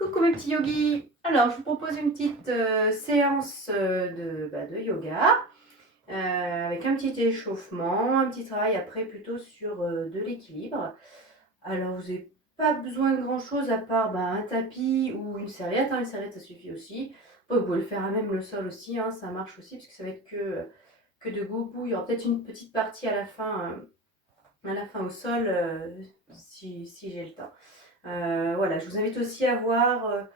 Coucou mes petits yogis. Alors, je vous propose une petite séance de yoga avec un petit échauffement, un petit travail après plutôt sur de l'équilibre. Alors, vous n'avez pas besoin de grand-chose à part un tapis ou une serviette. Une serviette, ça suffit aussi. Vous pouvez le faire à même le sol aussi, ça marche aussi parce que ça va être que debout. Il y aura peut-être une petite partie à la fin au sol si j'ai le temps. Voilà, je vous invite aussi à voir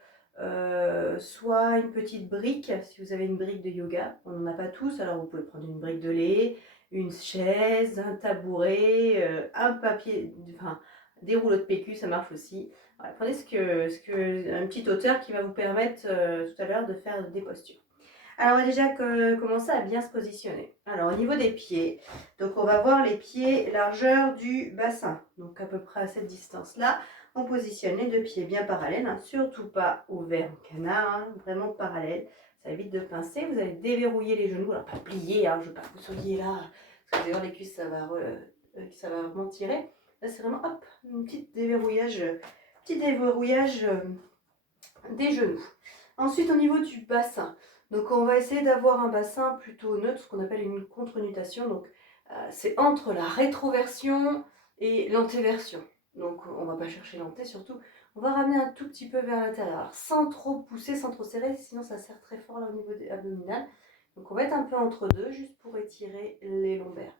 soit une petite brique, si vous avez une brique de yoga. On n'en a pas tous, alors vous pouvez prendre une brique de lait, une chaise, un tabouret, un papier, enfin des rouleaux de PQ, ça marche aussi. Voilà, prenez une petite hauteur qui va vous permettre tout à l'heure de faire des postures. Alors on va déjà commencer à bien se positionner. Alors au niveau des pieds, donc on va voir les pieds largeur du bassin, donc à peu près à cette distance-là. On positionne les deux pieds bien parallèles, surtout pas ouverts en canard, vraiment parallèles. Ça évite de pincer. Vous allez déverrouiller les genoux, alors pas plier, je ne veux pas que vous soyez là, parce que vous allez voir les cuisses, ça va vraiment tirer. Là c'est vraiment hop, un petit déverrouillage des genoux. Ensuite, au niveau du bassin, donc on va essayer d'avoir un bassin plutôt neutre, ce qu'on appelle une contre-nutation. Donc, c'est entre la rétroversion et l'antéversion. Donc, on ne va pas chercher l'anté surtout. On va ramener un tout petit peu vers l'intérieur, sans trop pousser, sans trop serrer, sinon ça serre très fort là au niveau abdominal. Donc, on va être un peu entre deux, juste pour étirer les lombaires.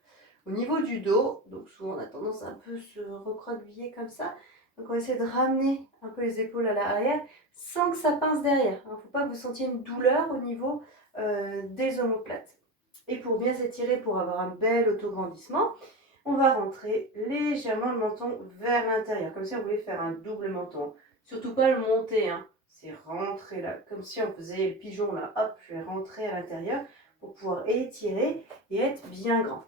Au niveau du dos, donc souvent on a tendance à un peu se recroqueviller comme ça. Donc, on va essayer de ramener un peu les épaules à l'arrière sans que ça pince derrière. Il ne faut pas que vous sentiez une douleur au niveau des omoplates. Et pour bien s'étirer, pour avoir un bel autograndissement, on va rentrer légèrement le menton vers l'intérieur, comme si on voulait faire un double menton. Surtout pas le monter, c'est rentrer là, comme si on faisait le pigeon là, hop, je vais rentrer à l'intérieur pour pouvoir étirer et être bien grand.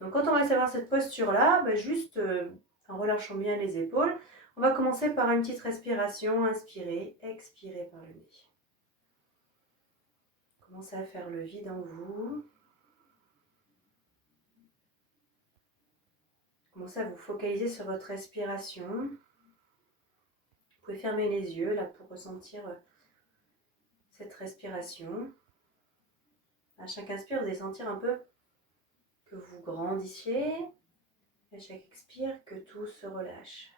Donc quand on va savoir cette posture-là, juste en relâchant bien les épaules, on va commencer par une petite respiration, inspirer, expirer par le nez. Commencez à faire le vide en vous. Commencez à vous focaliser sur votre respiration. Vous pouvez fermer les yeux là pour ressentir cette respiration. À chaque inspire, vous allez sentir un peu que vous grandissiez. Et à chaque expire, que tout se relâche.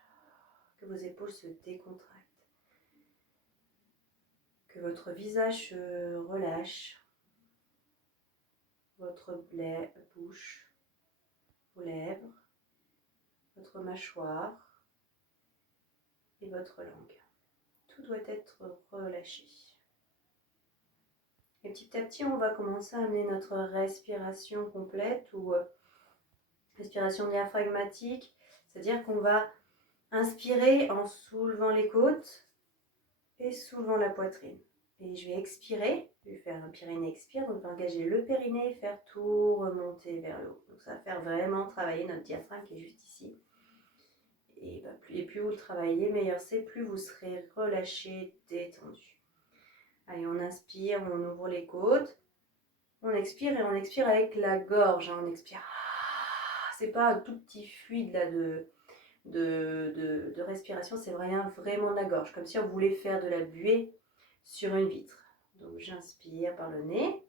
Que vos épaules se décontractent. Que votre visage se relâche. Votre bouche, vos lèvres, votre mâchoire et votre langue. Tout doit être relâché. Et petit à petit, on va commencer à amener notre respiration complète ou respiration diaphragmatique, c'est-à-dire qu'on va inspirer en soulevant les côtes et soulevant la poitrine. Et je vais expirer, je vais faire un périnée expire, donc je vais engager le périnée et faire tout remonter vers le haut. Donc ça va faire vraiment travailler notre diaphragme qui est juste ici. Et plus vous le travaillez, meilleur c'est, plus vous serez relâché, détendu. Allez, on inspire, on ouvre les côtes. On expire et on expire avec la gorge. On expire. C'est pas un tout petit fluide là de respiration, c'est vraiment de la gorge. Comme si on voulait faire de la buée sur une vitre. Donc j'inspire par le nez.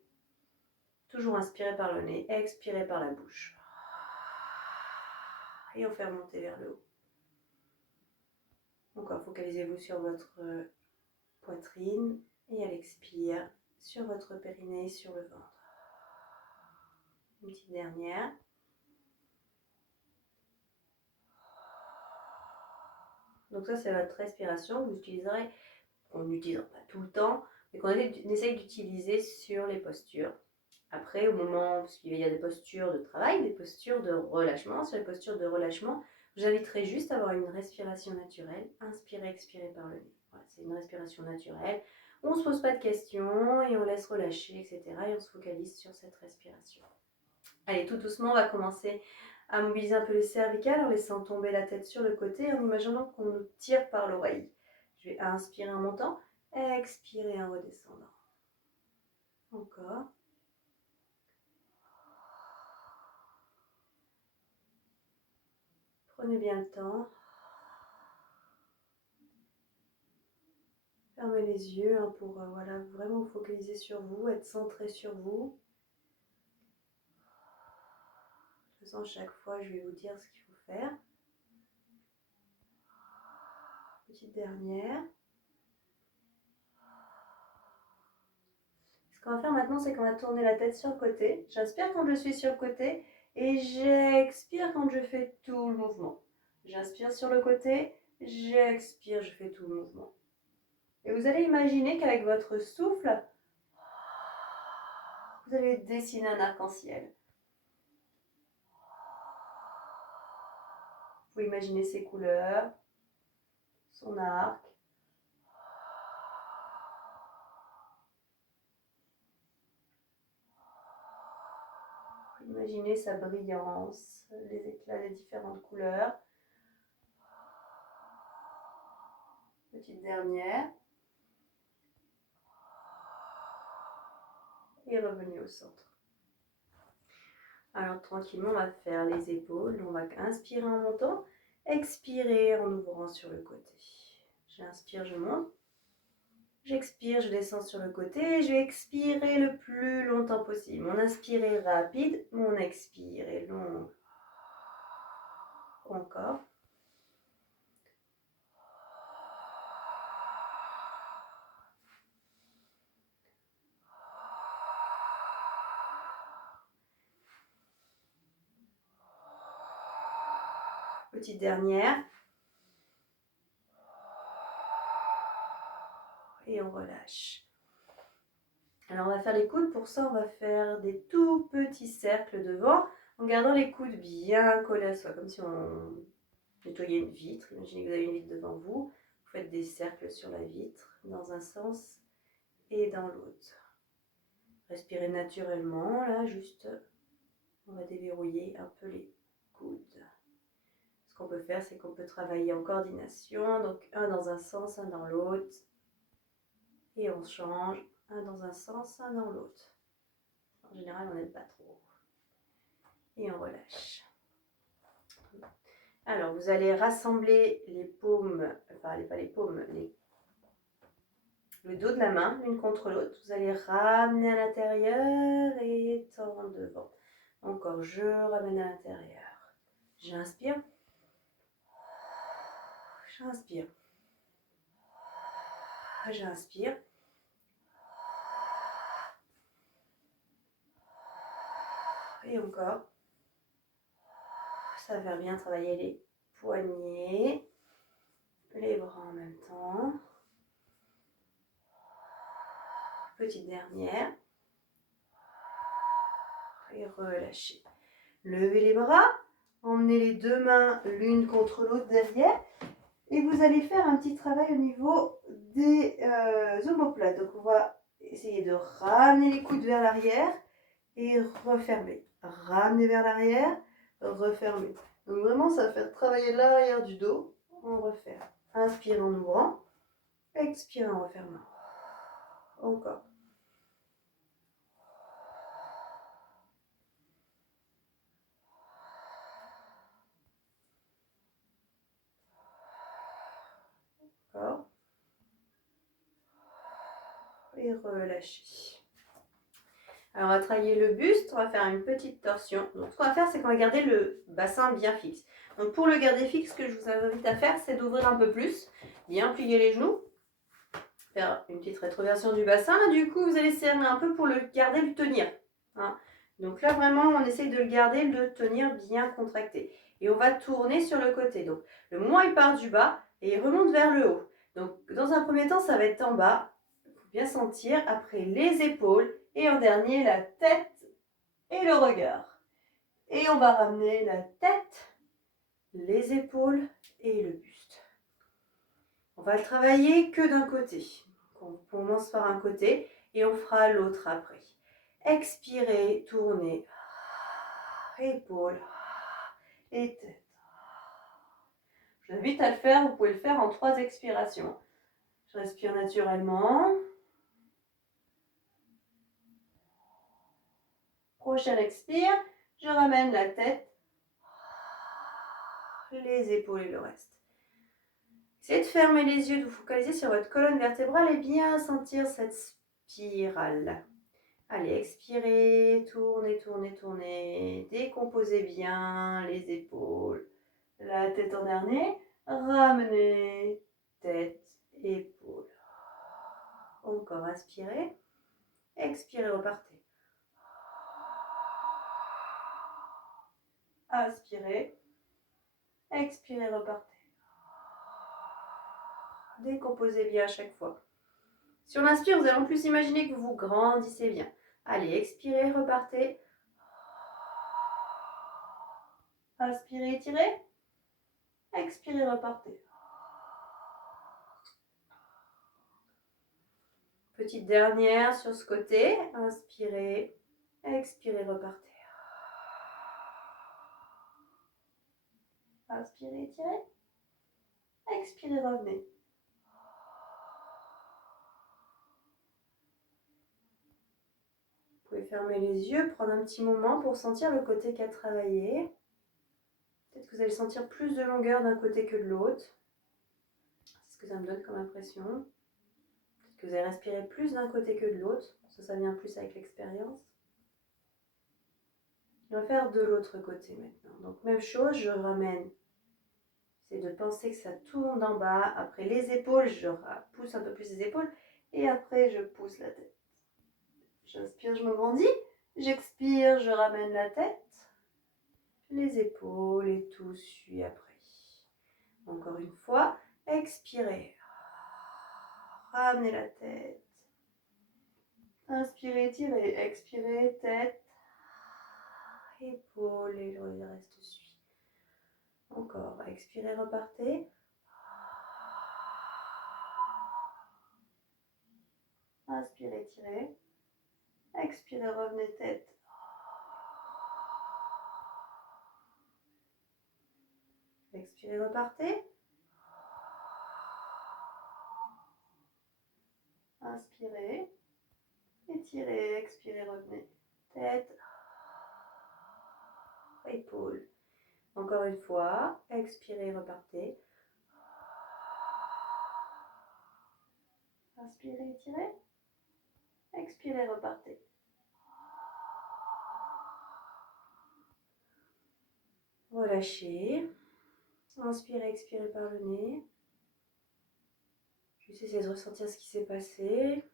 Toujours inspirer par le nez, expirer par la bouche. Et on fait remonter vers le haut. Encore, focalisez-vous sur votre poitrine et à l'expire sur votre périnée et sur le ventre. Une petite dernière. Donc ça, c'est votre respiration que vous utiliserez, qu'on n'utilisera pas tout le temps, mais qu'on essaye d'utiliser sur les postures. Après, au moment, parce qu'il y a des postures de travail, des postures de relâchement. Sur les postures de relâchement, j'inviterai juste à avoir une respiration naturelle. Inspirez, expirez par le nez. Voilà, c'est une respiration naturelle. On ne se pose pas de questions et on laisse relâcher, etc. Et on se focalise sur cette respiration. Allez, tout doucement, on va commencer à mobiliser un peu les cervicales en laissant tomber la tête sur le côté en imaginant qu'on nous tire par l'oreille. Je vais inspirer en montant, expirer en redescendant. Encore. Prenez bien le temps. Fermez les yeux hein, pour voilà, vraiment vous focaliser sur vous, être centré sur vous. De toute façon, chaque fois, je vais vous dire ce qu'il faut faire. Petite dernière. Ce qu'on va faire maintenant, c'est qu'on va tourner la tête sur le côté. J'inspire quand je suis sur le côté et j'expire quand je fais tout le mouvement. J'inspire sur le côté, j'expire, je fais tout le mouvement. Et vous allez imaginer qu'avec votre souffle, vous allez dessiner un arc-en-ciel. Vous pouvez imaginer ses couleurs, son arc. Imaginez sa brillance, les éclats des différentes couleurs. Petite dernière. Et revenez au centre. Alors tranquillement, on va faire les épaules. On va inspirer en montant, expirer en ouvrant sur le côté. J'inspire, je monte. J'expire, je descends sur le côté. Je vais expirer le plus longtemps possible. Mon inspire est rapide, mon expire est long. Encore. Petite dernière. Et on relâche. Alors on va faire les coudes. Pour ça, on va faire des tout petits cercles devant en gardant les coudes bien collés à soi, comme si on nettoyait une vitre. Imaginez que vous avez une vitre devant vous. Vous faites des cercles sur la vitre dans un sens et dans l'autre. Respirez naturellement. Là, juste, on va déverrouiller un peu les coudes. Ce qu'on peut faire, c'est qu'on peut travailler en coordination. Donc, un dans un sens, un dans l'autre. Et on change. Un dans un sens, un dans l'autre. En général, on n'aide pas trop. Et on relâche. Alors, vous allez rassembler les paumes, enfin, pas les paumes, le dos de la main, l'une contre l'autre. Vous allez ramener à l'intérieur et tendre devant. Encore, je ramène à l'intérieur. J'inspire. J'inspire. J'inspire. Et encore. Ça va faire bien travailler les poignets, les bras en même temps. Petite dernière. Et relâchez. Levez les bras. Emmenez les deux mains l'une contre l'autre derrière. Et vous allez faire un petit travail au niveau des omoplates. Donc on va essayer de ramener les coudes vers l'arrière et refermer. Ramener vers l'arrière, refermer. Donc vraiment, ça va faire travailler l'arrière du dos. On referme. Inspire en ouvrant. Expire en refermant. Encore. Encore. Et relâchez. Alors on va travailler le buste, on va faire une petite torsion. Donc ce qu'on va faire, c'est qu'on va garder le bassin bien fixe. Donc pour le garder fixe, ce que je vous invite à faire, c'est d'ouvrir un peu plus, bien plier les genoux, faire une petite rétroversion du bassin. Là, du coup, vous allez serrer un peu pour le garder, le tenir. Hein. Donc là, vraiment, on essaye de le garder, de le tenir bien contracté. Et on va tourner sur le côté. Donc le mouvement, il part du bas et il remonte vers le haut. Donc dans un premier temps, ça va être en bas. Il faut bien sentir. Après, les épaules. Et en dernier, la tête et le regard. Et on va ramener la tête, les épaules et le buste. On va le travailler que d'un côté. On commence par un côté et on fera l'autre après. Expirez, tournez. Épaules et tête. Je vous invite à le faire, vous pouvez le faire en 3 expirations. Je respire naturellement. Prochaine expire, je ramène la tête, les épaules et le reste. Essayez de fermer les yeux, de vous focaliser sur votre colonne vertébrale et bien sentir cette spirale. Allez, expirez, tournez, tournez, tournez. Décomposez bien les épaules. La tête en dernier. Ramenez, tête, épaules. Encore, inspirez. Expirez, repartez. Inspirez. Expirez, repartez. Décomposez bien à chaque fois. Si on inspire, vous allez en plus imaginer que vous vous grandissez bien. Allez, expirez, repartez. Inspirez, étirez. Expirez, repartez. Petite dernière sur ce côté. Inspirez, expirez, repartez. Inspirez, étirez. Expirez, revenez. Vous pouvez fermer les yeux, prendre un petit moment pour sentir le côté qui a travaillé. Peut-être que vous allez sentir plus de longueur d'un côté que de l'autre. C'est ce que ça me donne comme impression. Peut-être que vous allez respirer plus d'un côté que de l'autre. Ça vient plus avec l'expérience. On va faire de l'autre côté maintenant. Donc même chose, je ramène. C'est de penser que ça tourne d'en bas. Après les épaules, je pousse un peu plus les épaules. Et après, je pousse la tête. J'inspire, je me grandis. J'expire, je ramène la tête. Les épaules et tout suit après. Encore une fois, expirez. Ramenez la tête. Inspirez, étirez. Expirez, tête. Épaules et le reste suit. Encore, expirez, repartez. Inspirez, étirez. Expirez, revenez tête. Expirez, repartez. Inspirez. Étirez, expirez, revenez. Tête. Épaules. Encore une fois. Expirez, repartez. Inspirez, étirez. Expirez, repartez. Relâchez. Inspirez, expirez par le nez. Juste essayez de ressentir ce qui s'est passé.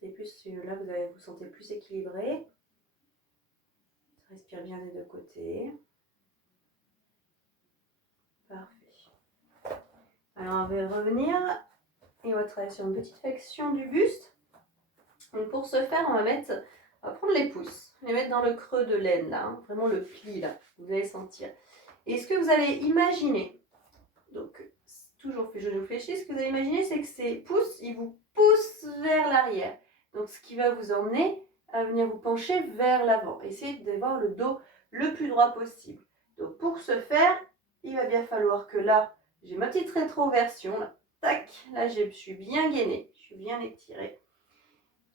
C'est plus là, vous allez vous sentir plus équilibré. Respire bien des deux côtés. Parfait. Alors on va revenir et on va travailler sur une petite flexion du buste. Donc pour ce faire, on va prendre les pouces, les mettre dans le creux de l'aine là, hein, vraiment le pli là, vous allez sentir. Et ce que vous allez imaginer, donc toujours je vous fléchis, ce que vous allez imaginer, c'est que ces pouces, ils vous poussent vers l'arrière. Donc ce qui va vous emmener à venir vous pencher vers l'avant. Essayez d'avoir le dos le plus droit possible. Donc pour ce faire, il va bien falloir que là, j'ai ma petite rétroversion, là, tac, là je suis bien gainée, je suis bien étirée.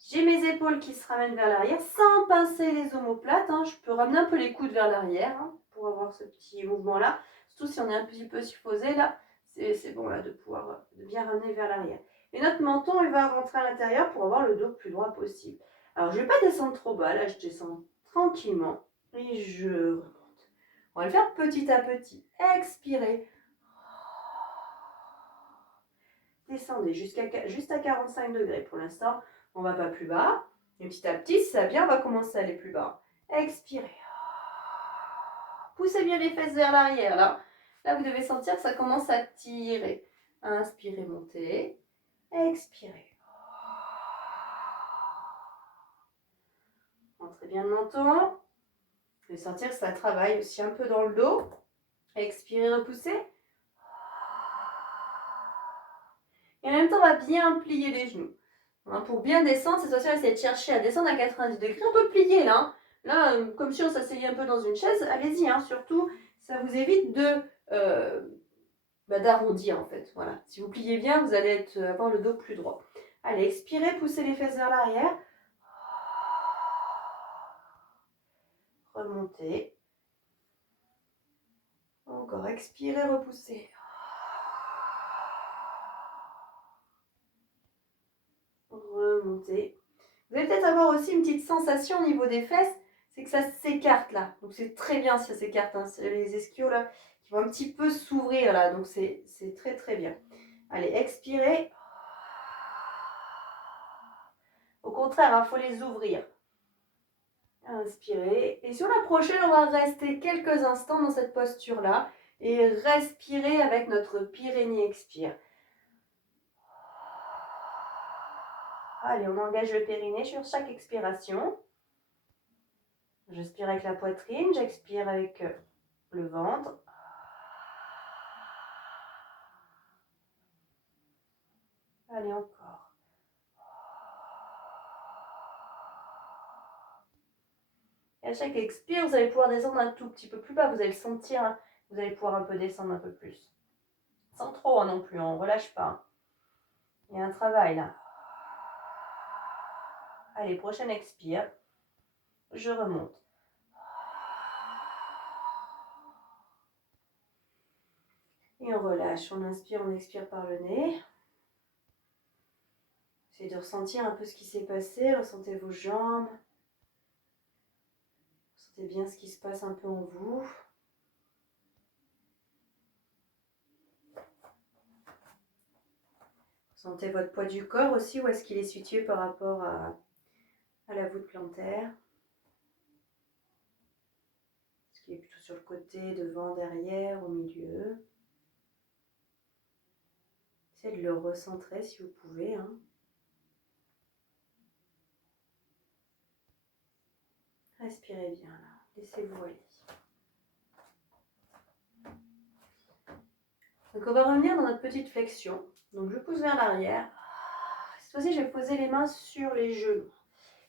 J'ai mes épaules qui se ramènent vers l'arrière sans pincer les omoplates. Hein. Je peux ramener un peu les coudes vers l'arrière hein, pour avoir ce petit mouvement-là. Surtout si on est un petit peu supposé là, c'est bon là de pouvoir de bien ramener vers l'arrière. Et notre menton, il va rentrer à l'intérieur pour avoir le dos le plus droit possible. Alors je ne vais pas descendre trop bas, là je descends tranquillement et je remonte. On va le faire petit à petit. Expirez. Descendez juste à 45 degrés pour l'instant. On ne va pas plus bas. Et petit à petit, si ça va bien, on va commencer à aller plus bas. Expirez. Poussez bien les fesses vers l'arrière. Là, vous devez sentir que ça commence à tirer. Inspirez, montez. Expirez. Rentrez bien le menton. Vous allez sentir que ça travaille aussi un peu dans le dos. Expirez, repoussez. Et en même temps, on va bien plier les genoux. Pour bien descendre, cette fois-ci, on va essayer de chercher à descendre à 90 degrés. On peut plier là. Hein. Là, comme si on s'asseyait un peu dans une chaise, allez-y. Hein. Surtout, ça vous évite d'arrondir en fait. Voilà. Si vous pliez bien, vous allez avoir le dos plus droit. Allez, expirez, poussez les fesses vers l'arrière. Remontez. Encore, expirez, repoussez. remonter. Vous allez peut-être avoir aussi une petite sensation au niveau des fesses, c'est que ça s'écarte là. Donc c'est très bien si ça s'écarte, hein. C'est les ischios là qui vont un petit peu s'ouvrir là, donc c'est très très bien. Allez, expirez. Au contraire, il faut les ouvrir. Inspirez. Et sur la prochaine, on va rester quelques instants dans cette posture-là et respirer avec notre Pyrénées expire. Allez, on engage le périnée sur chaque expiration. J'inspire avec la poitrine, j'expire avec le ventre. Allez, encore. Et à chaque expire, vous allez pouvoir descendre un tout petit peu plus bas. Vous allez le sentir, hein. Vous allez pouvoir un peu descendre un peu plus. Sans trop non plus, on ne relâche pas. Il y a un travail là. Allez, prochaine expire. Je remonte. Et on relâche. On inspire, on expire par le nez. Essayez de ressentir un peu ce qui s'est passé. Ressentez vos jambes. Ressentez bien ce qui se passe un peu en vous. Sentez votre poids du corps aussi, où est-ce qu'il est situé par rapport à la voûte plantaire. Est-ce qu'il est plutôt sur le côté, devant, derrière, au milieu? Essayez de le recentrer si vous pouvez, hein. Respirez bien là, laissez-vous aller. Donc on va revenir dans notre petite flexion. Donc je pousse vers l'arrière. Cette fois-ci, je vais poser les mains sur les genoux.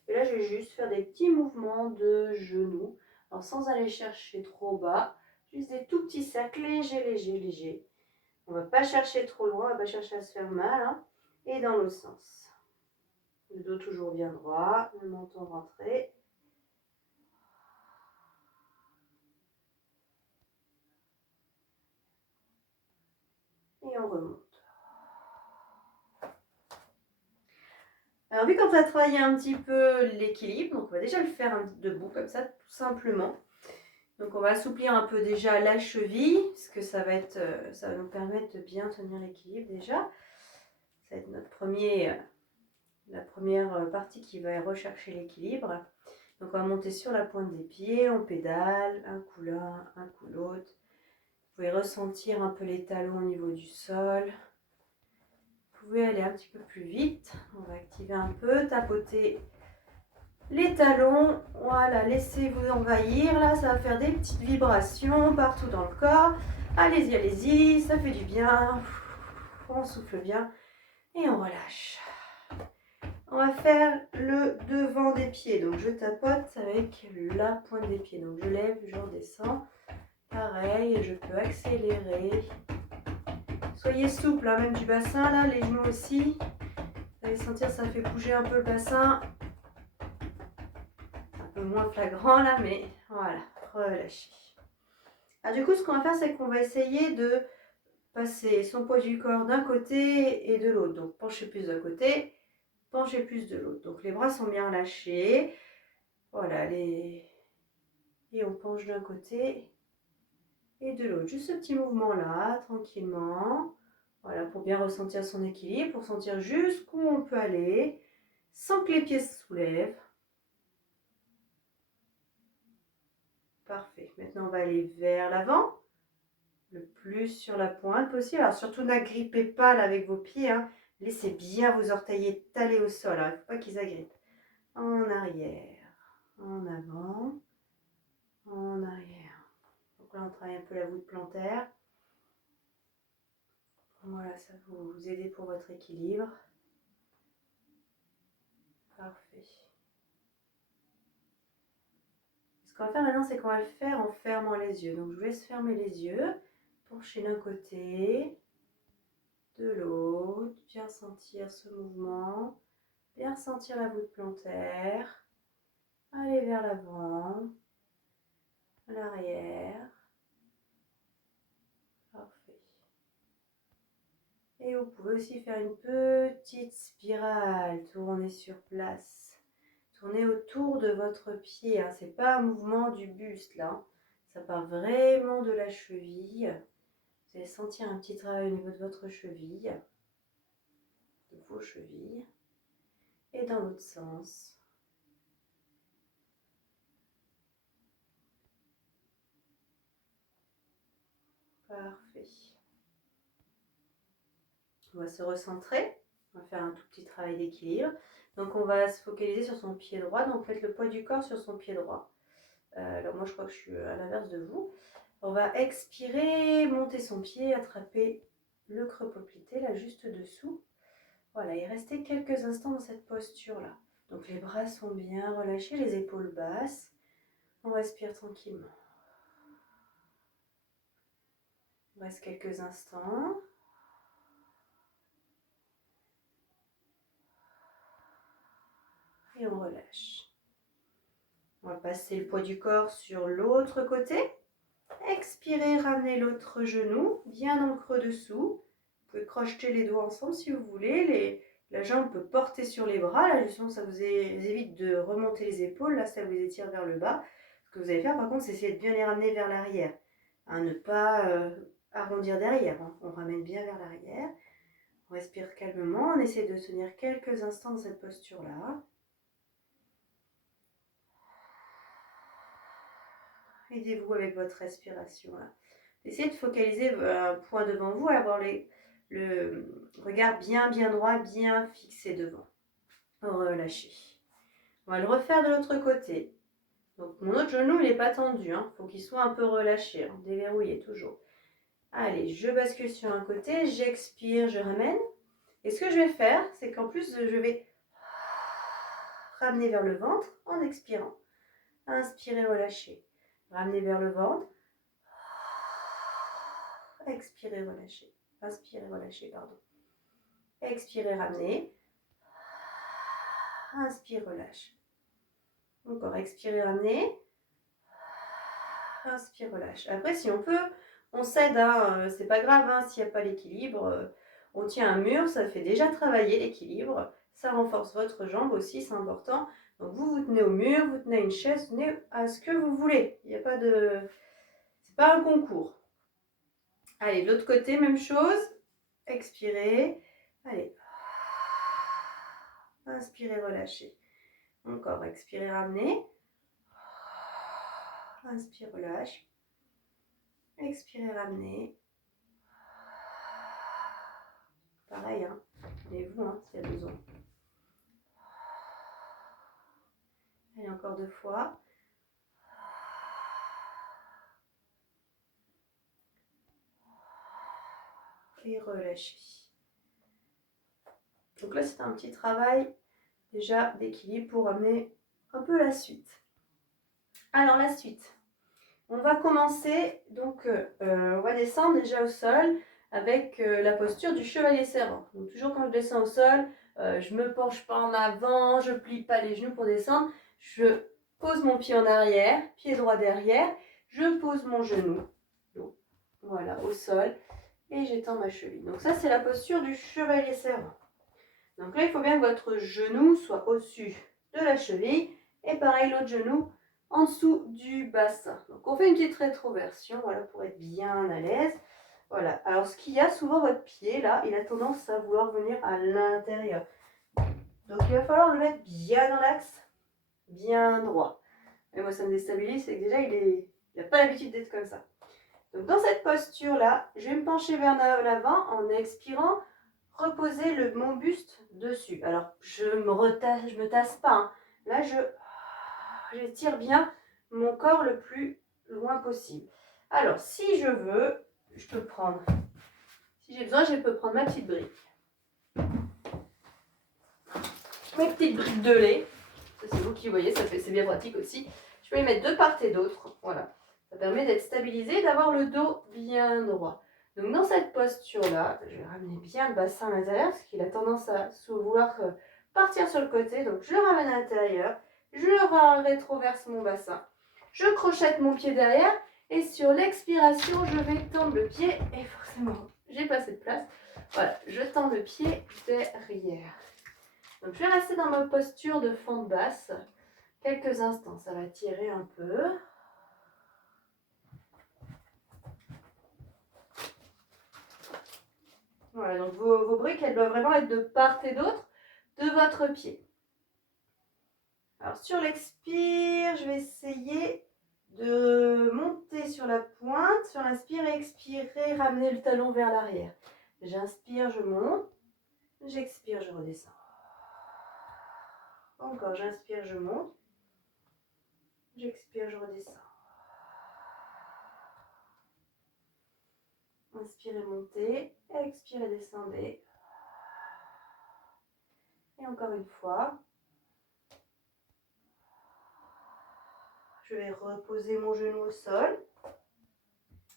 Et là, je vais juste faire des petits mouvements de genoux. Alors sans aller chercher trop bas. Juste des tout petits cercles, légers, légers, légers. On ne va pas chercher trop loin, on ne va pas chercher à se faire mal, hein. Et dans l'autre sens. Le dos toujours bien droit, le menton rentré. Et on remonte. Alors vu qu'on va travailler un petit peu l'équilibre, donc on va déjà le faire debout comme ça, tout simplement. Donc on va assouplir un peu déjà la cheville, parce que ça va nous permettre de bien tenir l'équilibre déjà. Ça va être la première partie qui va rechercher l'équilibre. Donc on va monter sur la pointe des pieds, on pédale, un coup l'un, un coup l'autre. Vous pouvez ressentir un peu les talons au niveau du sol. Vous pouvez aller un petit peu plus vite. On va activer un peu, tapoter les talons. Voilà, laissez-vous envahir. Là, ça va faire des petites vibrations partout dans le corps. Allez-y, allez-y, ça fait du bien. On souffle bien et on relâche. On va faire le devant des pieds. Donc, je tapote avec la pointe des pieds. Donc, je lève, je redescends. Pareil, je peux accélérer. Soyez souple, hein, même du bassin, là, les genoux aussi. Vous allez sentir, ça fait bouger un peu le bassin. Un peu moins flagrant là, mais voilà, relâchez. Alors, du coup, ce qu'on va faire, c'est qu'on va essayer de passer son poids du corps d'un côté et de l'autre. Donc, penchez plus d'un côté, penchez plus de l'autre. Donc, les bras sont bien lâchés. Voilà, et on penche d'un côté et de l'autre. Juste ce petit mouvement-là, tranquillement. Voilà, pour bien ressentir son équilibre, pour sentir jusqu'où on peut aller, sans que les pieds se soulèvent. Parfait. Maintenant, on va aller vers l'avant, le plus sur la pointe possible. Alors, surtout, n'agrippez pas là avec vos pieds, hein. Laissez bien vos orteils étalés au sol. Il ne faut pas qu'ils agrippent. En arrière, en avant, en arrière. Donc là, on travaille un peu la voûte plantaire. Voilà, ça va vous aider pour votre équilibre. Parfait. Ce qu'on va faire maintenant, c'est qu'on va le faire en fermant les yeux. Donc, je vous laisse fermer les yeux. Penchez d'un côté, de l'autre. Bien sentir ce mouvement. Bien sentir la voûte plantaire. Allez vers l'avant. L'arrière. Parfait. Et vous pouvez aussi faire une petite spirale, tourner sur place. Tournez autour de votre pied, hein. Ce n'est pas un mouvement du buste là. Ça part vraiment de la cheville. Vous allez sentir un petit travail au niveau de votre cheville, de vos chevilles. Et dans l'autre sens. Parfait. On va se recentrer. On va faire un tout petit travail d'équilibre. Donc on va se focaliser sur son pied droit. Donc faites le poids du corps sur son pied droit. Alors moi je crois que je suis à l'inverse de vous. On va expirer, monter son pied, attraper le creux poplité là juste dessous. Voilà, et rester quelques instants dans cette posture-là. Donc les bras sont bien relâchés, les épaules basses. On respire tranquillement. On reste quelques instants. Et on relâche. On va passer le poids du corps sur l'autre côté. Expirez, ramenez l'autre genou bien dans le creux dessous. Vous pouvez crocheter les doigts ensemble si vous voulez. La jambe peut porter sur les bras. Là, justement, ça vous évite de remonter les épaules. Là, ça vous étire vers le bas. Ce que vous allez faire, par contre, c'est essayer de bien les ramener vers l'arrière. Hein, ne pas arrondir derrière. Hein. On ramène bien vers l'arrière. On respire calmement. On essaie de tenir quelques instants dans cette posture-là. Aidez-vous avec votre respiration. Là. Essayez de focaliser un point devant vous et avoir le regard bien droit, bien fixé devant. Relâchez. On va le refaire de l'autre côté. Donc mon autre genou, il n'est pas tendu. Il faut qu'il soit un peu relâché, hein, déverrouillé toujours. Allez, je bascule sur un côté, j'expire, je ramène. Et ce que je vais faire, c'est qu'en plus, je vais ramener vers le ventre en expirant. Inspirez, relâchez. Ramenez vers le ventre. Expirez, relâchez. Inspirez, relâchez, pardon. Expirez, ramenez. Inspire, relâche. Encore, expirez, ramenez. Inspire, relâche. Après, si on peut, on s'aide. Hein, c'est pas grave hein, s'il n'y a pas l'équilibre. On tient un mur, ça fait déjà travailler l'équilibre. Ça renforce votre jambe aussi, c'est important. Donc vous vous tenez au mur, vous tenez à une chaise, vous tenez à ce que vous voulez. Il n'y a pas de... C'est pas un concours. Allez, de l'autre côté, même chose. Expirez. Allez. Inspirez, relâchez. Encore, expirez, ramenez. Inspire, relâche. Expirez, ramenez. Pareil, hein. Tenez-vous hein, s'il y a besoin. Allez, encore 2 fois. Et relâchez. Donc là, c'est un petit travail déjà d'équilibre pour amener un peu la suite. Alors la suite, on va commencer, donc on va descendre déjà au sol avec la posture du chevalier servant. Donc toujours quand je descends au sol, je ne me penche pas en avant, je ne plie pas les genoux pour descendre, je pose mon pied en arrière, pied droit derrière, je pose mon genou, donc, voilà, au sol, et j'étends ma cheville. Donc ça c'est la posture du chevalier servant. Donc là il faut bien que votre genou soit au-dessus de la cheville, et pareil l'autre genou en dessous du bassin. Donc on fait une petite rétroversion, voilà, pour être bien à l'aise. Voilà, alors ce qu'il y a, souvent votre pied là, il a tendance à vouloir venir à l'intérieur. Donc il va falloir le mettre bien dans l'axe, bien droit. Et moi ça me déstabilise, c'est que déjà il n'a pas l'habitude d'être comme ça. Donc dans cette posture là, je vais me pencher vers l'avant en expirant, reposer mon buste dessus. Alors je me tasse pas, hein. Là j'étire bien mon corps le plus loin possible. Alors, si je veux, je peux prendre, si j'ai besoin, je peux prendre ma petite brique. Mes petites briques de lait. Ça, c'est vous qui voyez, c'est bien pratique aussi. Je peux les mettre de part et d'autre. Voilà. Ça permet d'être stabilisé et d'avoir le dos bien droit. Donc, dans cette posture-là, je vais ramener bien le bassin à l'intérieur parce qu'il a tendance à vouloir partir sur le côté. Donc, je le ramène à l'intérieur. Je rétroverse mon bassin. Je crochette mon pied derrière et sur l'expiration, je vais tendre le pied et forcément, j'ai pas assez de place. Voilà, je tends le pied derrière. Donc je vais rester dans ma posture de fente basse quelques instants. Ça va tirer un peu. Voilà, donc vos briques, elles doivent vraiment être de part et d'autre de votre pied. Alors sur l'expire, je vais essayer de monter sur la pointe. Sur l'inspire et expirer, ramener le talon vers l'arrière. J'inspire, je monte. J'expire, je redescends. Encore, j'inspire, je monte. J'expire, je redescends. Inspirez, montez. Expirez, descendez. Et encore une fois. Je vais reposer mon genou au sol.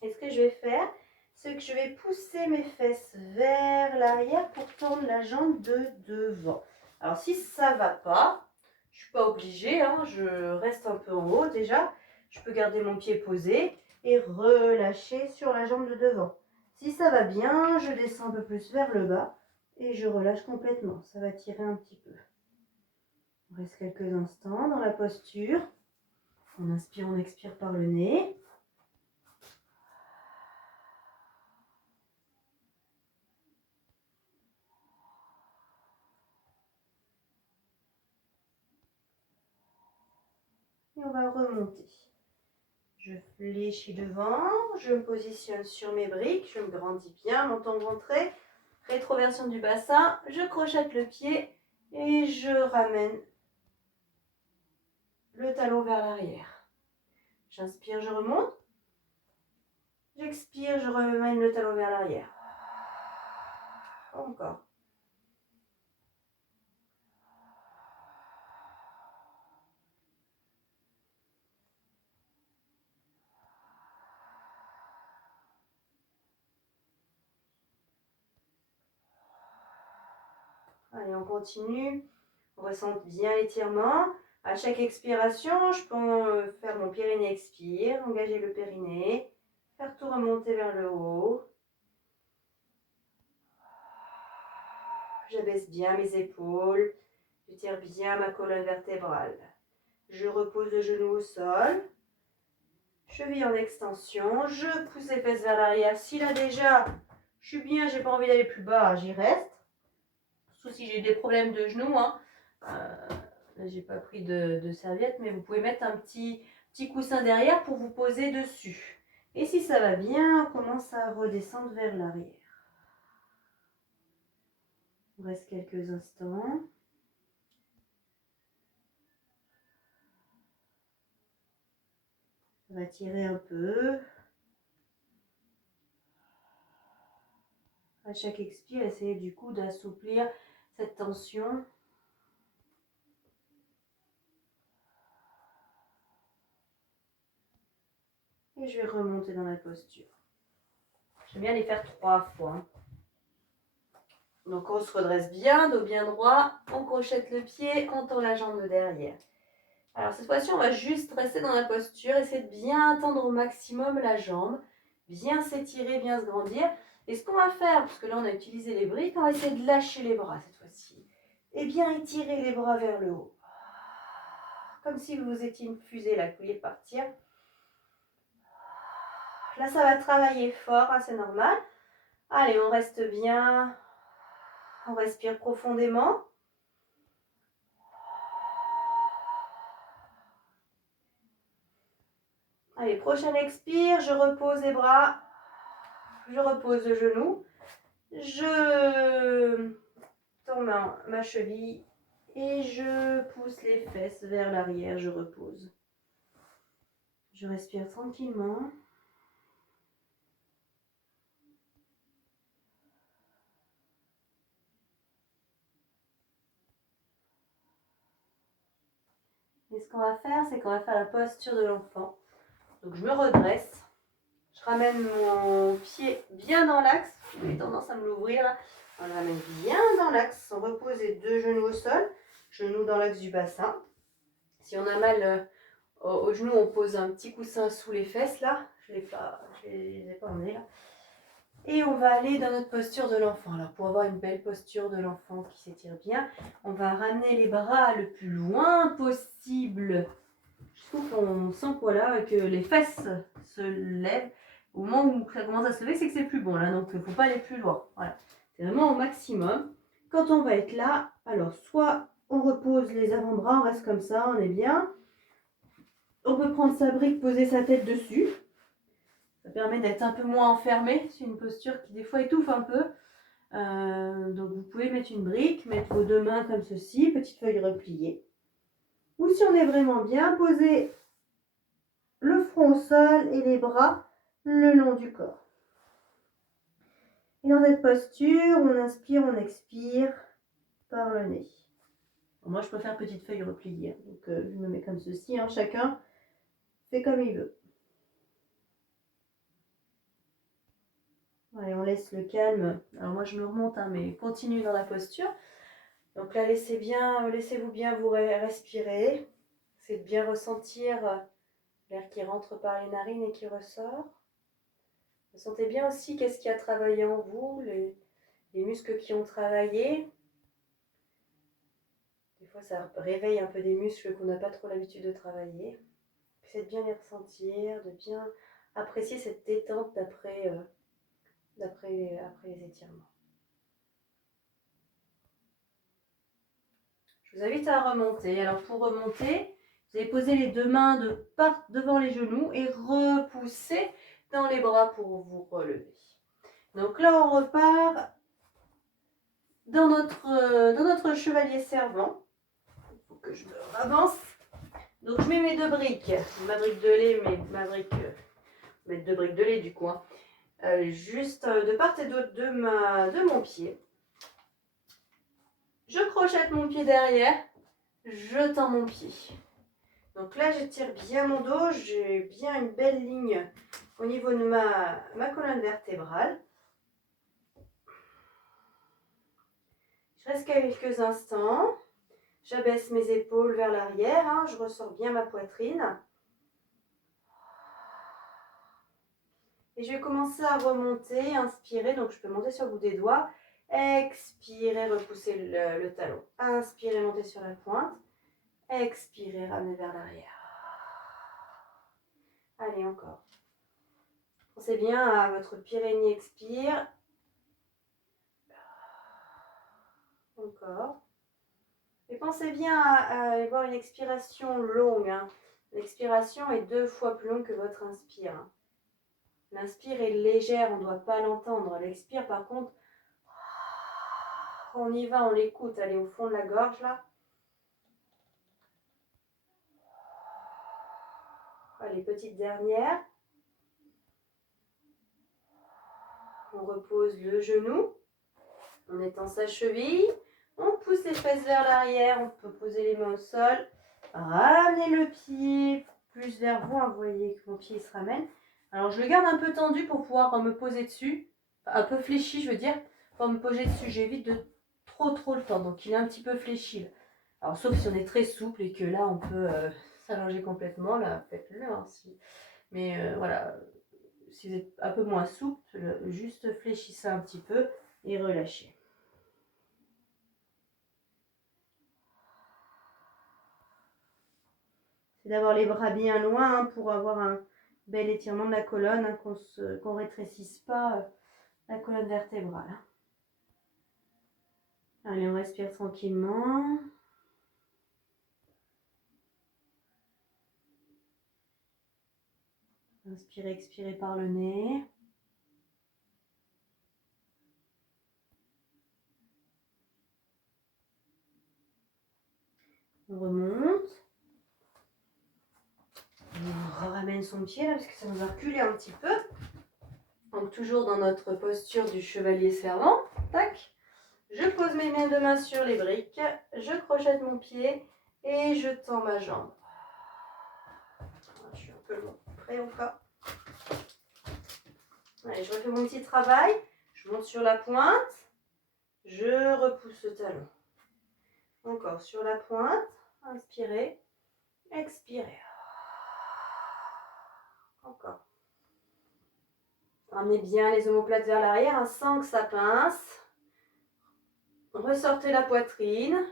Et ce que je vais faire, c'est que je vais pousser mes fesses vers l'arrière pour tendre la jambe de devant. Alors si ça ne va pas, je ne suis pas obligée, hein, je reste un peu en haut déjà. Je peux garder mon pied posé et relâcher sur la jambe de devant. Si ça va bien, je descends un peu plus vers le bas et je relâche complètement. Ça va tirer un petit peu. On reste quelques instants dans la posture. On inspire, on expire par le nez. Et on va remonter. Je fléchis devant, je me positionne sur mes briques, je me grandis bien, menton ventré, rétroversion du bassin, je crochette le pied et je ramène le talon vers l'arrière. J'inspire, je remonte. J'expire, je ramène le talon vers l'arrière. Encore. Allez, on continue. On ressent bien l'étirement. À chaque expiration, je peux faire mon périnée expire, engager le périnée, faire tout remonter vers le haut. J'abaisse bien mes épaules, j'étire bien ma colonne vertébrale. Je repose le genou au sol, cheville en extension, je pousse les fesses vers l'arrière. Si là déjà, je suis bien, j'ai pas envie d'aller plus bas, j'y reste. Sauf si j'ai des problèmes de genoux, hein. Là, j'ai pas pris de serviette, mais vous pouvez mettre un petit coussin derrière pour vous poser dessus. Et si ça va bien, on commence à redescendre vers l'arrière. On reste quelques instants. On va tirer un peu. À chaque expire, essayez du coup d'assouplir cette tension. Et je vais remonter dans la posture. J'aime bien les faire 3 fois. Donc on se redresse bien, dos bien droit, on crochette le pied, on tend la jambe de derrière. Alors cette fois-ci, on va juste rester dans la posture, essayer de bien tendre au maximum la jambe, bien s'étirer, bien se grandir. Et ce qu'on va faire, parce que là on a utilisé les briques, on va essayer de lâcher les bras cette fois-ci. Et bien étirer les bras vers le haut. Comme si vous étiez une fusée, là, que vous vouliez partir. Là, ça va travailler fort, hein, c'est normal. Allez, on reste bien. On respire profondément. Allez, prochaine expire, je repose les bras. Je repose le genou. Je tends ma cheville et je pousse les fesses vers l'arrière. Je repose. Je respire tranquillement. Et ce qu'on va faire, c'est qu'on va faire la posture de l'enfant. Donc je me redresse. Je ramène mon pied bien dans l'axe. J'ai tendance à me l'ouvrir. On le ramène bien dans l'axe sans reposer 2 genoux au sol. Genoux dans l'axe du bassin. Si on a mal au genou, on pose un petit coussin sous les fesses là. Je les ai pas emmenés là. Et on va aller dans notre posture de l'enfant. Alors pour avoir une belle posture de l'enfant qui s'étire bien, on va ramener les bras le plus loin possible. Jusqu'au qu'on sent voilà, que les fesses se lèvent. Au moment où ça commence à se lever, c'est que c'est plus bon là, donc il ne faut pas aller plus loin. Voilà. C'est vraiment au maximum. Quand on va être là, alors soit on repose les avant-bras, on reste comme ça, on est bien. On peut prendre sa brique, poser sa tête dessus. Ça permet d'être un peu moins enfermé. C'est une posture qui des fois étouffe un peu. Donc vous pouvez mettre une brique, mettre vos deux mains comme ceci, petite feuille repliée. Ou si on est vraiment bien, poser le front au sol et les bras le long du corps. Et dans cette posture, on inspire, on expire par le nez. Bon, moi je préfère petite feuille repliée, donc je me mets comme ceci, hein. Chacun fait comme il veut. Allez, on laisse le calme. Alors moi je me remonte, hein, mais continue dans la posture. Donc là, laissez-vous bien vous respirer. C'est de bien ressentir l'air qui rentre par les narines et qui ressort. Vous sentez bien aussi qu'est-ce qui a travaillé en vous, les muscles qui ont travaillé. Des fois, ça réveille un peu des muscles qu'on n'a pas trop l'habitude de travailler. C'est de bien les ressentir, de bien apprécier cette détente après les étirements. Je vous invite à remonter. Alors pour remonter, vous allez poser les deux mains devant les genoux et repousser dans les bras pour vous relever. Donc là, on repart dans notre chevalier servant. Il faut que je me avance. Donc je mets mes deux briques, ma brique de lait, mes deux briques de lait du coup, hein, juste de part et d'autre de mon pied. Je crochette mon pied derrière, je tends mon pied. Donc là, j'étire bien mon dos, j'ai bien une belle ligne au niveau de ma colonne vertébrale. Je reste quelques instants. J'abaisse mes épaules vers l'arrière, hein, je ressors bien ma poitrine. Et je vais commencer à remonter, inspirer, donc je peux monter sur le bout des doigts. Expirez, repoussez le talon. Inspirez, montez sur la pointe. Expirez, ramenez vers l'arrière. Allez, encore. Pensez bien à votre Pyrénées, expire. Encore. Et pensez bien à avoir une expiration longue, hein. L'expiration est 2 fois plus longue que votre inspire. L'inspire est légère, on ne doit pas l'entendre. L'expire, par contre, on y va, on l'écoute. Allez, au fond de la gorge, là. Allez, petite dernière. On repose le genou. On étend sa cheville. On pousse les fesses vers l'arrière. On peut poser les mains au sol. Ramenez le pied plus vers vous. Vous voyez que mon pied se ramène. Alors, je le garde un peu tendu pour pouvoir me poser dessus. Un peu fléchi, je veux dire. Pour me poser dessus, j'évite de trop le tendre. Donc, il est un petit peu fléchi. Alors, sauf si on est très souple et que là, on peut s'allonger complètement. Là, faites-le. Hein, mais voilà, si vous êtes un peu moins souple, juste fléchissez un petit peu et relâchez. C'est d'avoir les bras bien loin, hein, pour avoir un bel étirement de la colonne, hein, qu'on ne rétrécisse pas la colonne vertébrale. Hein. Allez, on respire tranquillement. Inspirez, expirez par le nez. On remonte. On ramène son pied là parce que ça nous a reculé un petit peu. Donc toujours dans notre posture du chevalier servant. Tac. Je pose mes deux mains sur les briques. Je crochette mon pied et je tends ma jambe. Je suis un peu long. Prêt encore. Allez, je refais mon petit travail. Je monte sur la pointe. Je repousse le talon. Encore sur la pointe. Inspirez. Expirez. Encore. Ramenez bien les omoplates vers l'arrière hein, sans que ça pince. Ressortez la poitrine.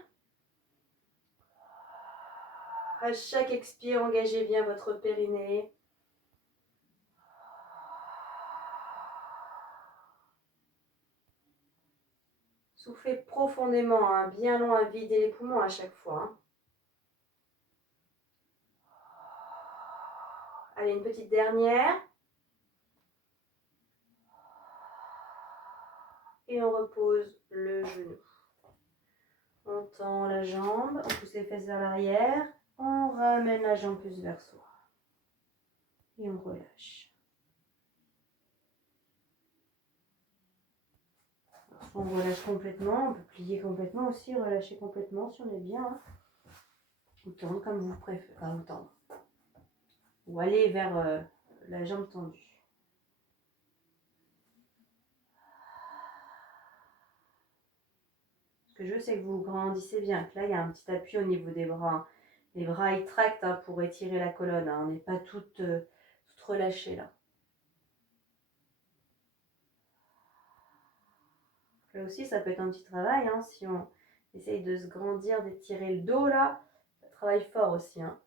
À chaque expire, engagez bien votre périnée. Soufflez profondément, hein, bien long à vider les poumons à chaque fois. Hein. Allez, une petite dernière. Et on repose le genou. On tend la jambe, on pousse les fesses vers l'arrière. On ramène la jambe plus vers soi. Et on relâche. Alors, soit on relâche complètement, on peut plier complètement aussi, relâcher complètement si on est bien. Hein. Ou tendre comme vous préférez. Enfin, ou tendre. Ou aller vers la jambe tendue. Ce que je veux, c'est que vous grandissez bien. Que là, il y a un petit appui au niveau des bras. Les bras, ils tractent hein, pour étirer la colonne. Hein. On n'est pas toutes relâchées là. Là aussi, ça peut être un petit travail. Hein, si on essaye de se grandir, d'étirer le dos là, ça travaille fort aussi. Hein.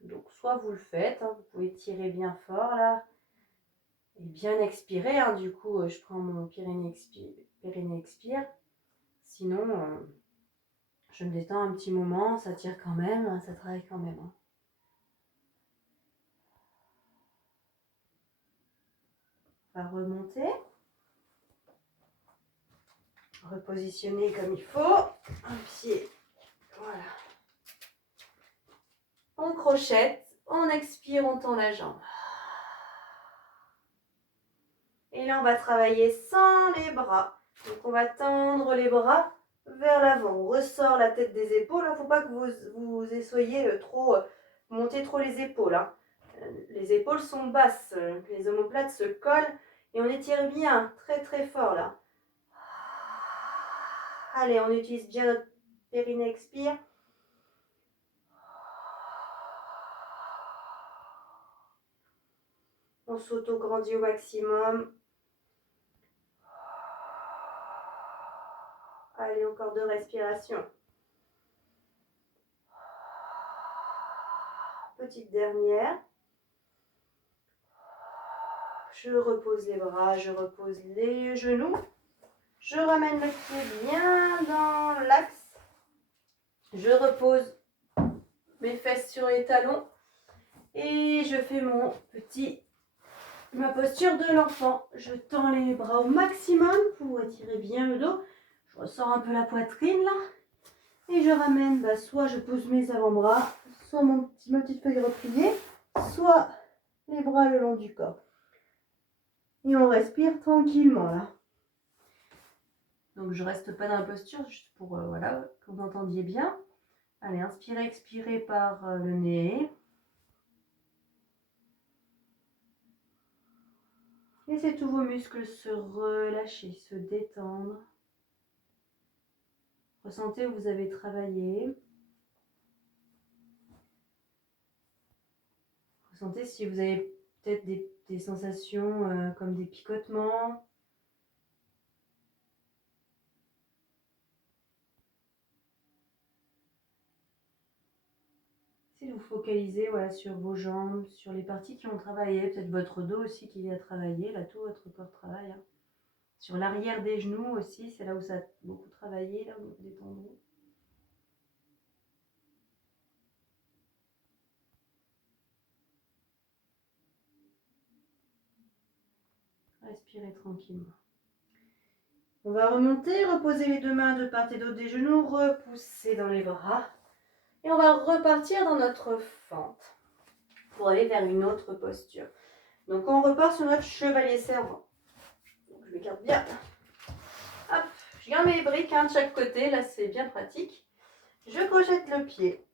Donc, soit vous le faites, hein, vous pouvez tirer bien fort là. Et bien expirer. Hein, du coup, je prends mon périnée expire. Sinon, je me détends un petit moment, ça tire quand même, hein, ça travaille quand même. Hein. On va remonter. Repositionner comme il faut. Un pied. Voilà. On crochette. On expire, on tend la jambe. Et là, on va travailler sans les bras. Donc, on va tendre les bras vers l'avant. On ressort la tête des épaules. Il ne faut pas que vous soyez trop... montez trop les épaules. Hein. Les épaules sont basses. Les omoplates se collent. Et on étire bien, très très fort là. Allez, on utilise bien notre périnée expire. On s'auto-grandit au maximum. Allez, encore 2 respirations. Petite dernière. Je repose les bras, je repose les genoux. Je ramène le pied bien dans l'axe. Je repose mes fesses sur les talons. Et je fais ma posture de l'enfant. Je tends les bras au maximum pour étirer bien le dos. Je ressors un peu la poitrine là. Et je ramène, soit je pose mes avant-bras, soit ma petite feuille repliée, soit les bras le long du corps. Et on respire tranquillement là. Donc je reste pas dans la posture, juste pour voilà, que vous entendiez bien. Allez, inspirez, expirez par le nez. Laissez tous vos muscles se relâcher, se détendre. Ressentez où vous avez travaillé. Ressentez si vous avez peut-être des sensations comme des picotements. Essayez de vous focaliser voilà, sur vos jambes, sur les parties qui ont travaillé, peut-être votre dos aussi qui a travaillé, là tout votre corps travaille. Hein. Sur l'arrière des genoux aussi, c'est là où ça a beaucoup travaillé, là au niveau des tendons. Respirez tranquillement. On va remonter, reposer les 2 mains de part et d'autre des genoux, repousser dans les bras. Et on va repartir dans notre fente pour aller vers une autre posture. Donc on repart sur notre chevalier servant. Donc je m'écarte bien. Hop, je garde mes briques de chaque côté, là c'est bien pratique. Je crochette le pied.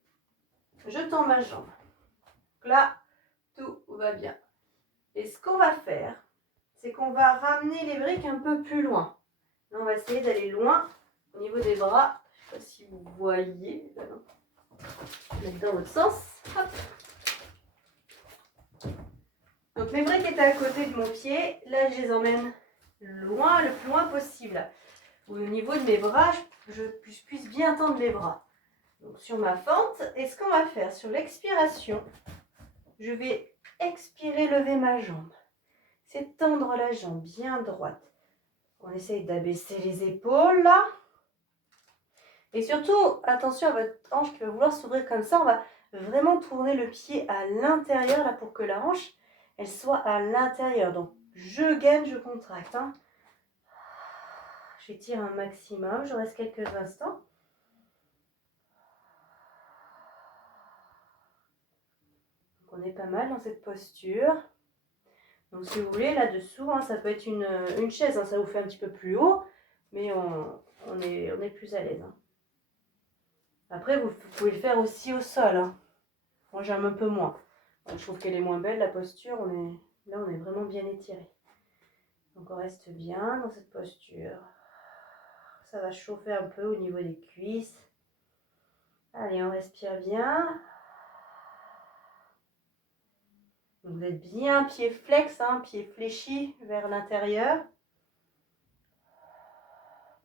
Je tends ma jambe. Donc là, tout va bien. Et ce qu'on va faire, c'est qu'on va ramener les briques un peu plus loin. Là, on va essayer d'aller loin au niveau des bras. Je ne sais pas si vous voyez. Là, non. Je vais mettre dans l'autre sens. Hop. Donc mes briques étaient à côté de mon pied. Là, je les emmène loin, le plus loin possible. Au niveau de mes bras, je puisse bien tendre les bras. Donc sur ma fente, et ce qu'on va faire sur l'expiration, je vais expirer, lever ma jambe. C'est tendre la jambe bien droite. On essaye d'abaisser les épaules là. Et surtout, attention à votre hanche qui va vouloir s'ouvrir comme ça. On va vraiment tourner le pied à l'intérieur là pour que la hanche, elle soit à l'intérieur. Donc, je gaine, je contracte. Hein. J'étire un maximum. Je reste quelques instants. Donc, on est pas mal dans cette posture. Donc, si vous voulez, là-dessous, hein, ça peut être une chaise. Hein, ça vous fait un petit peu plus haut. Mais on est plus à l'aise. Hein. Après, vous pouvez le faire aussi au sol. Hein. Moi, j'aime un peu moins. Je trouve qu'elle est moins belle, la posture. Là, on est vraiment bien étiré. Donc, on reste bien dans cette posture. Ça va chauffer un peu au niveau des cuisses. Allez, on respire bien. Donc, vous êtes bien pied flex, hein, pied fléchi vers l'intérieur.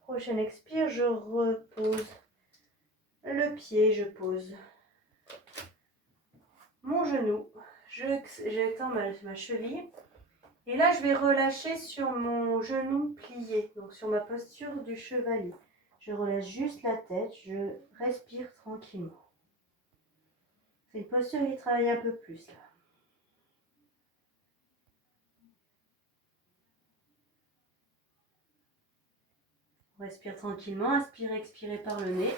Prochaine expire, je repose le pied, je pose mon genou. J'étends ma cheville. Et là, je vais relâcher sur mon genou plié, donc sur ma posture du chevalier. Je relâche juste la tête, je respire tranquillement. C'est une posture qui travaille un peu plus là. On respire tranquillement, inspirez, expirez par le nez.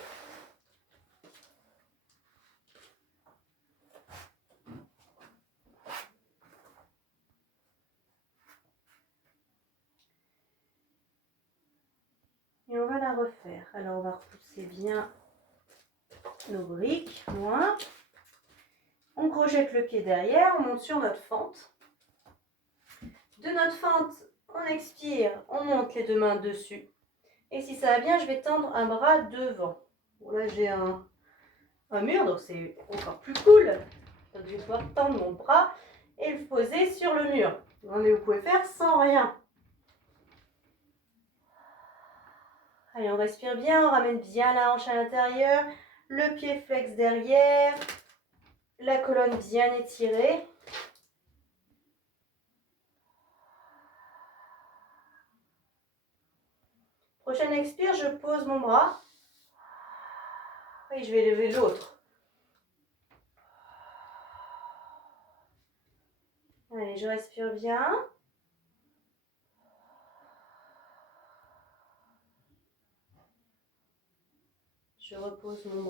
Et on va la refaire. Alors on va repousser bien nos briques, loin. On projette le pied derrière, on monte sur notre fente. De notre fente, on expire, on monte les deux mains dessus. Et si ça va bien, je vais tendre un bras devant. Bon, là, j'ai un mur, donc c'est encore plus cool. Donc, je vais pouvoir tendre mon bras et le poser sur le mur. Mais vous pouvez faire sans rien. Allez, on respire bien, on ramène bien la hanche à l'intérieur, le pied flex derrière, la colonne bien étirée. Prochaine expire, je pose mon bras et je vais lever l'autre. Allez, je respire bien. Je repose mon bras.